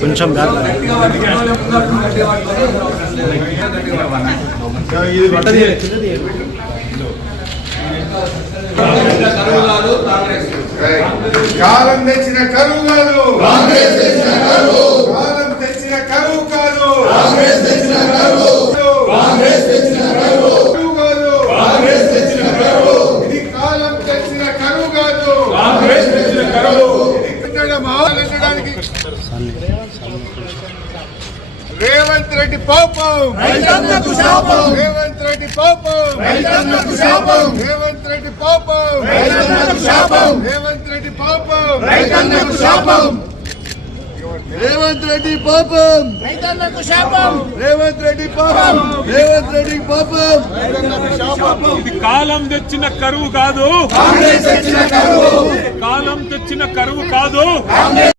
కొంచెం కాలం తెచ్చిన కరువు కాదు, కాంగ్రెస్ తెచ్చిన కరువు. కాలం తెచ్చిన కరువు కాదు, కాంగ్రెస్ తెచ్చిన కరువు. కాంగ్రెస్ తెచ్చిన కరువు కాదు, కాంగ్రెస్ తెచ్చిన కరువు. ఇది కాలం తెచ్చిన కరువు కాదు, కాంగ్రెస్ తెచ్చిన కరువు. మావడానికి రేవంత్ రెడ్డి పాపం, రైతన్నకు శాపం. రేవంత్ రెడ్డి పాపం, రైతన్నకు శాపం. రేవంత్ రెడ్డి పాపం, రైతన్నకు శాపం. రేవంత్ రెడ్డి పాపం, రైతన్నకు శాపం. రేవంత్ రెడ్డి పాపం, రైతన్నకు శాపం. రేవంత్ రెడ్డి పాపం, రేవంత్ రెడ్డి పాపం, రైతన్నకు శాపం. ఇది కాలం తెచ్చిన కరువు కాదు, కాంగ్రెస్ తెచ్చిన కరువు. కాలం తెచ్చిన కరువు కాదు, కాంగ్రెస్